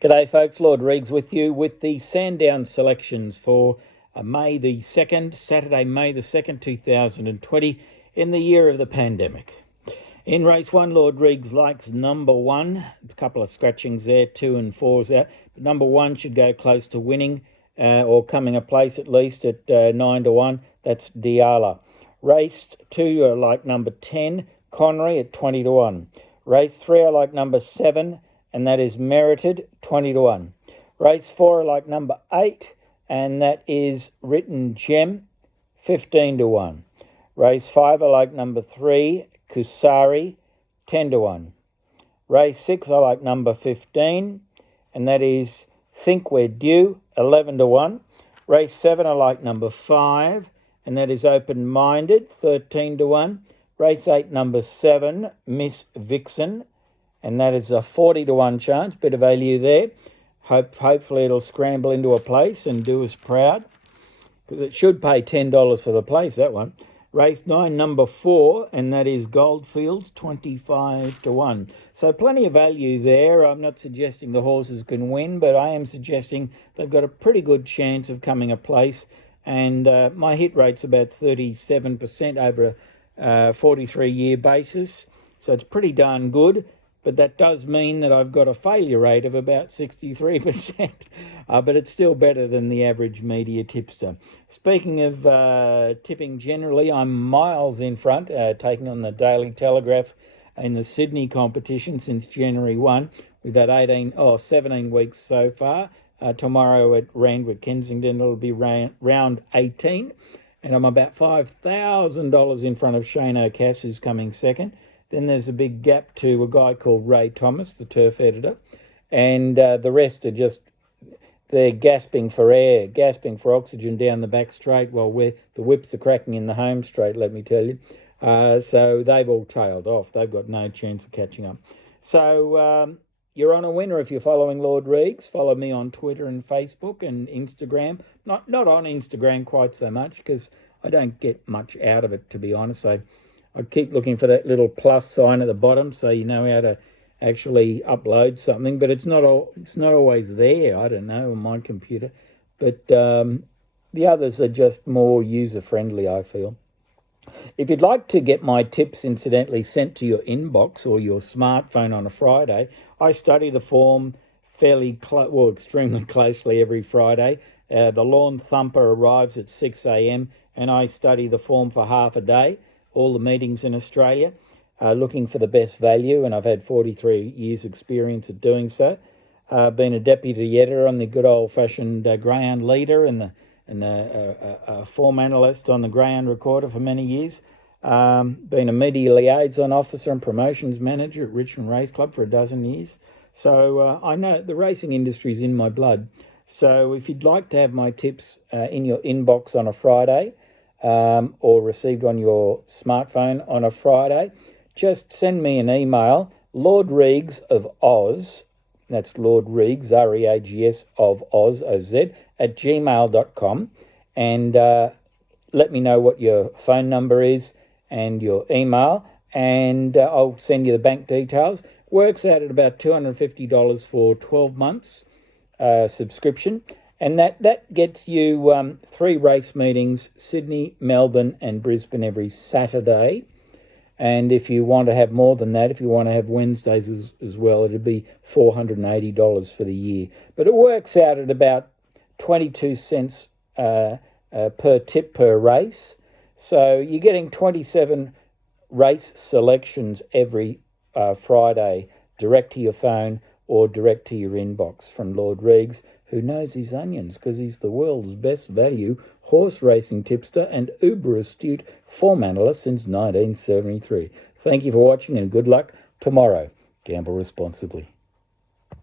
G'day folks, Lord Reags with you with the SANDOWN selections for May the 2nd, Saturday, May the 2nd, 2020, in the year of the pandemic. In race 1, Lord Reags likes number 1, a couple of scratchings there, 2 and 4's out. But number 1 should go close to winning or coming a place at least at 9-1, that's Diala. Race 2, I like number 10, Connery at 20-1. Race 3, I like number 7, and that is Merited, 20-1. Race 4, I like number 8, and that is Written Gem, 15-1. Race 5, I like number 3, Kusari, 10-1. Race 6, I like number 15, and that is Think We're Due, 11-1. Race 7, I like number 5, and that is Open Minded, 13-1. Race 8, number 7, Miss Vixen, and that is a 40-1 chance, bit of value there. Hopefully it'll scramble into a place and do us proud, because it should pay $10 for the place, that one. Race 9, number 4, and that is Goldfields, 25-1. So plenty of value there. I'm not suggesting the horses can win, but I am suggesting they've got a pretty good chance of coming a place. And my hit rate's about 37% over a 43-year basis. So it's pretty darn good. But that does mean that I've got a failure rate of about 63%, but it's still better than the average media tipster. Speaking of tipping generally, I'm miles in front, taking on the Daily Telegraph in the Sydney competition since January 1. We've had 17 weeks so far. Tomorrow at Randwick, Kensington, it'll be round 18. And I'm about $5,000 in front of Shane O'Cass, who's coming second. Then there's a big gap to a guy called Ray Thomas, the turf editor. And the rest are just, they're gasping for air, gasping for oxygen down the back straight while the whips are cracking in the home straight, let me tell you. So they've all tailed off. They've got no chance of catching up. So you're on a winner if you're following Lord Reags. Follow me on Twitter and Facebook and Instagram. Not on Instagram quite so much because I don't get much out of it, to be honest. I keep looking for that little plus sign at the bottom so you know how to actually upload something, but it's not always there. I don't know, on my computer. But the others are just more user-friendly, I feel. If you'd like to get my tips, incidentally, sent to your inbox or your smartphone on a Friday, I study the form extremely closely every Friday. The Lawn Thumper arrives at 6 a.m. and I study the form for half a day. All the meetings in Australia, looking for the best value, and I've had 43 years' experience of doing so. Been a deputy editor on the good old-fashioned Greyhound Leader and a form analyst on the Greyhound Recorder for many years. Been a media liaison officer and promotions manager at Richmond Race Club for a dozen years. So I know the racing industry is in my blood. So if you'd like to have my tips in your inbox on a Friday, or received on your smartphone on a Friday, just send me an email, Lord Reags of Oz, that's Lord Reags, R-E-A-G-S of Oz, O-Z, at gmail.com, and let me know what your phone number is and your email, and I'll send you the bank details. Works out at about $250 for 12 months subscription. And that gets you 3 race meetings, Sydney, Melbourne and Brisbane every Saturday. And if you want to have more than that, if you want to have Wednesdays as well, it'd be $480 for the year. But it works out at about 22 cents per tip per race. So you're getting 27 race selections every Friday, direct to your phone or direct to your inbox from Lord Reags, who knows his onions because he's the world's best value horse racing tipster and uber astute form analyst since 1973. Thank you for watching and good luck tomorrow. Gamble responsibly.